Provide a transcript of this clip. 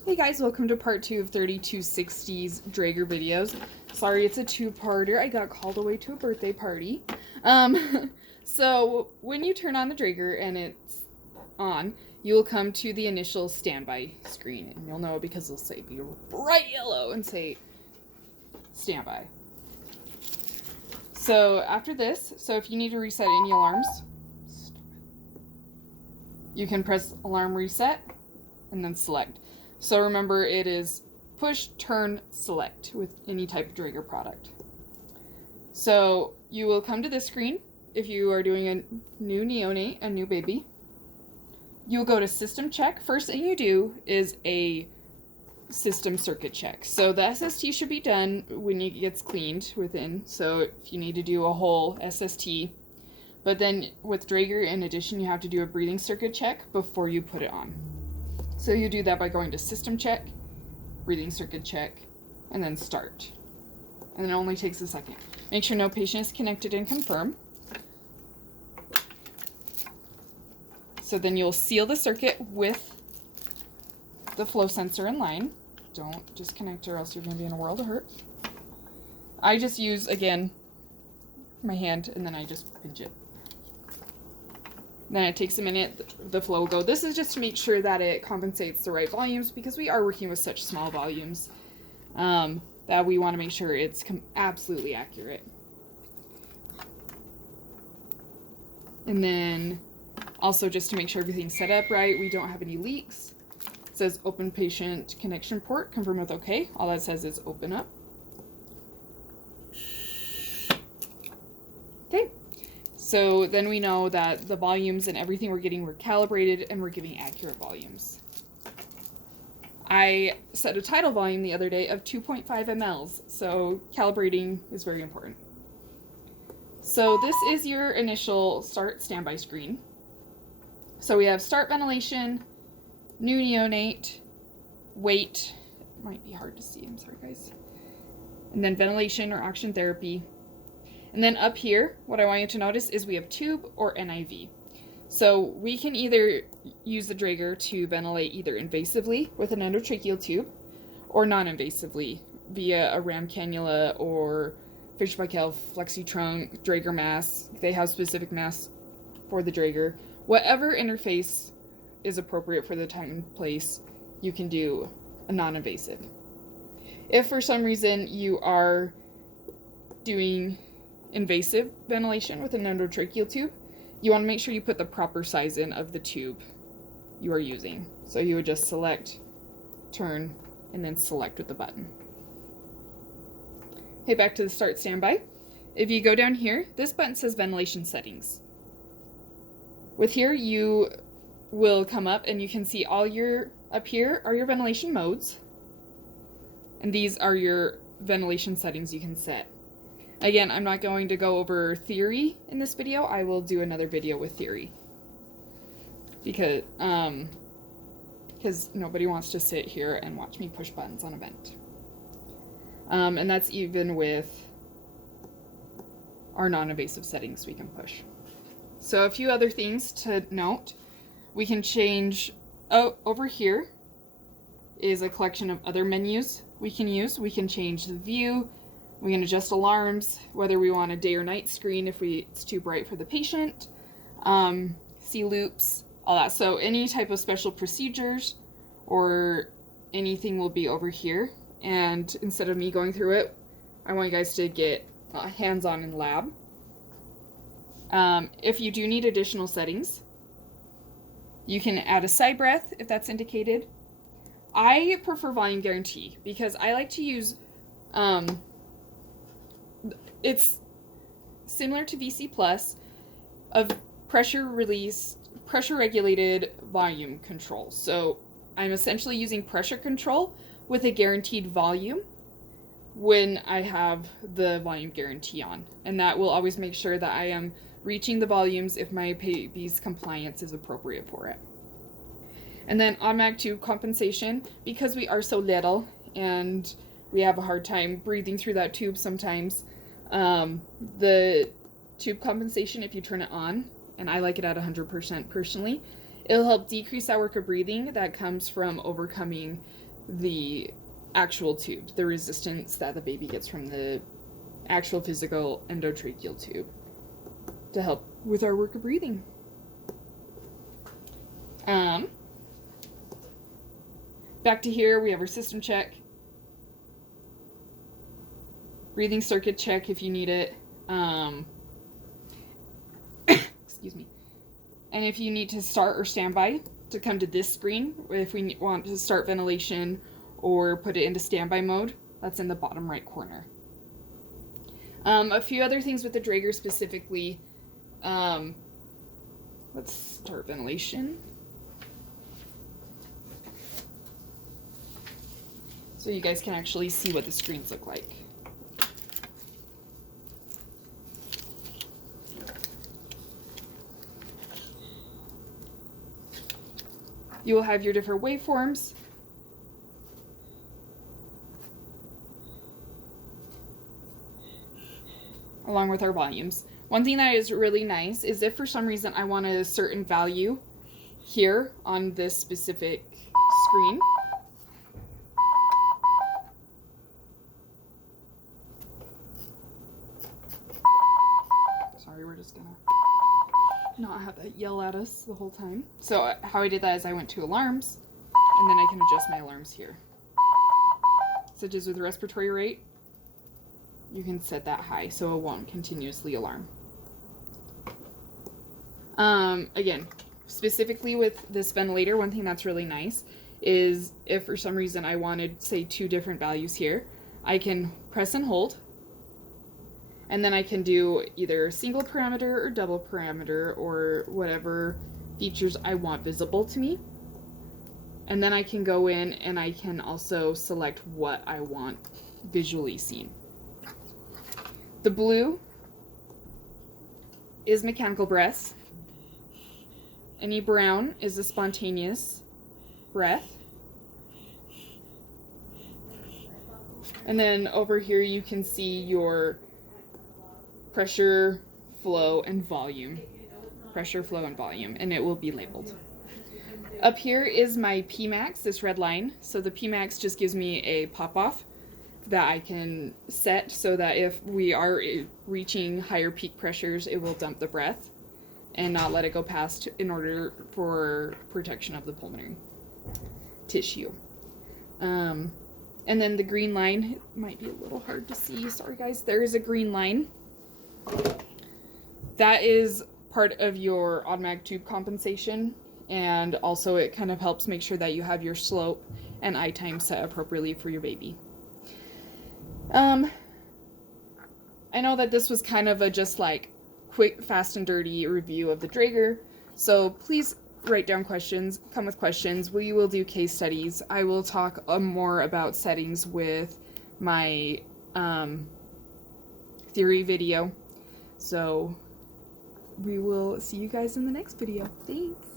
Hey guys, welcome to part 2 of 3260's Draeger videos. Sorry, it's a two-parter. I got called away to a birthday party. So when you turn on the Draeger and it's on, you will come to the initial standby screen, and you'll know because it'll say be bright yellow and say standby. So after this, if you need to reset any alarms, you can press alarm reset and then select. So remember, it is push, turn, select with any type of Draeger product. So you will come to this screen if you are doing a new neonate, a new baby. You'll go to system check. First thing you do is a system circuit check. So the SST should be done when it gets cleaned within. So if you need to do a whole SST, but then with Draeger, in addition, you have to do a breathing circuit check before you put it on. So you do that by going to system check, breathing circuit check, and then start. And it only takes a second. Make sure no patient is connected and confirm. So then you'll seal the circuit with the flow sensor in line. Don't disconnect or else you're going to be in a world of hurt. I just use, again, my hand, and then I just pinch it. Then it takes a minute, the flow will go. This is just to make sure that it compensates the right volumes, because we are working with such small volumes that we want to make sure it's absolutely accurate. And then also just to make sure everything's set up right, we don't have any leaks. It says open patient connection port, confirm with OK. All that says is open up. Okay. So then we know that the volumes and everything we're getting were calibrated and we're giving accurate volumes. I set a tidal volume the other day of 2.5 mLs, so calibrating is very important. So this is your initial start standby screen. So we have start ventilation, new neonate, wait, it might be hard to see, I'm sorry guys, and then ventilation or oxygen therapy. And then up here, what I want you to notice is we have tube or NIV. So we can either use the Draeger to ventilate either invasively with an endotracheal tube or non-invasively via a ram cannula or Fisher-Paykel flexi-trunk Draeger mask. They have specific masks for the Draeger. Whatever interface is appropriate for the time and place, you can do a non-invasive. If for some reason you are doing invasive ventilation with an endotracheal tube, you want to make sure you put the proper size in of the tube you are using. So you would just select, turn, and then select with the button. Okay, back to the start standby. If you go down here, this button says ventilation settings. With here, you will come up and you can see up here are your ventilation modes. And these are your ventilation settings you can set. Again, I'm not going to go over theory in this video. I will do another video with theory. Because nobody wants to sit here and watch me push buttons on a vent. And that's even with our non-invasive settings we can push. So a few other things to note. We can change, over here is a collection of other menus we can use. We can change the view. We can adjust alarms, whether we want a day or night screen if it's too bright for the patient, see loops, all that. So any type of special procedures or anything will be over here. And instead of me going through it, I want you guys to get hands-on in lab. If you do need additional settings, you can add a side breath if that's indicated. I prefer volume guarantee because I like to use it's similar to VC Plus of pressure regulated volume control. So I'm essentially using pressure control with a guaranteed volume when I have the volume guarantee on. And that will always make sure that I am reaching the volumes if my baby's compliance is appropriate for it. And then automatic tube compensation, because we are so little and we have a hard time breathing through that tube sometimes. The tube compensation, if you turn it on, and I like it at 100% personally, It'll help decrease that work of breathing that comes from overcoming the actual tube, the resistance that the baby gets from the actual physical endotracheal tube to help with our work of breathing. Back to here, we have our system check. Breathing circuit check if you need it. Excuse me. And if you need to start or standby to come to this screen, if we want to start ventilation or put it into standby mode, that's in the bottom right corner. A few other things with the Draeger specifically. Let's start ventilation. So you guys can actually see what the screens look like. You will have your different waveforms. Along with our volumes. One thing that is really nice is if for some reason I want a certain value here on this specific screen, sorry, we're just gonna not have that yell at us the whole time. So how I did that is I went to alarms, and then I can adjust my alarms here. Such as with respiratory rate, you can set that high so it won't continuously alarm. Again, specifically with this ventilator, one thing that's really nice is if for some reason I wanted, say, 2 different values here, I can press and hold, and then I can do either single parameter or double parameter or whatever features I want visible to me. And then I can go in and I can also select what I want visually seen. The blue is mechanical breaths. Any brown is a spontaneous breath. And then over here you can see your pressure, flow, and volume. Pressure, flow, and volume, and it will be labeled. Up here is my Pmax, this red line. So the Pmax just gives me a pop-off that I can set so that if we are reaching higher peak pressures, it will dump the breath and not let it go past in order for protection of the pulmonary tissue. And then the green line, it might be a little hard to see, sorry guys, there is a green line. That is part of your automatic tube compensation, and also it kind of helps make sure that you have your slope and eye time set appropriately for your baby. I know that this was kind of a just like quick, fast and dirty review of the Draeger, so please write down questions, come with questions. We will do case studies. I will talk more about settings with my theory video. So we will see you guys in the next video. Thanks.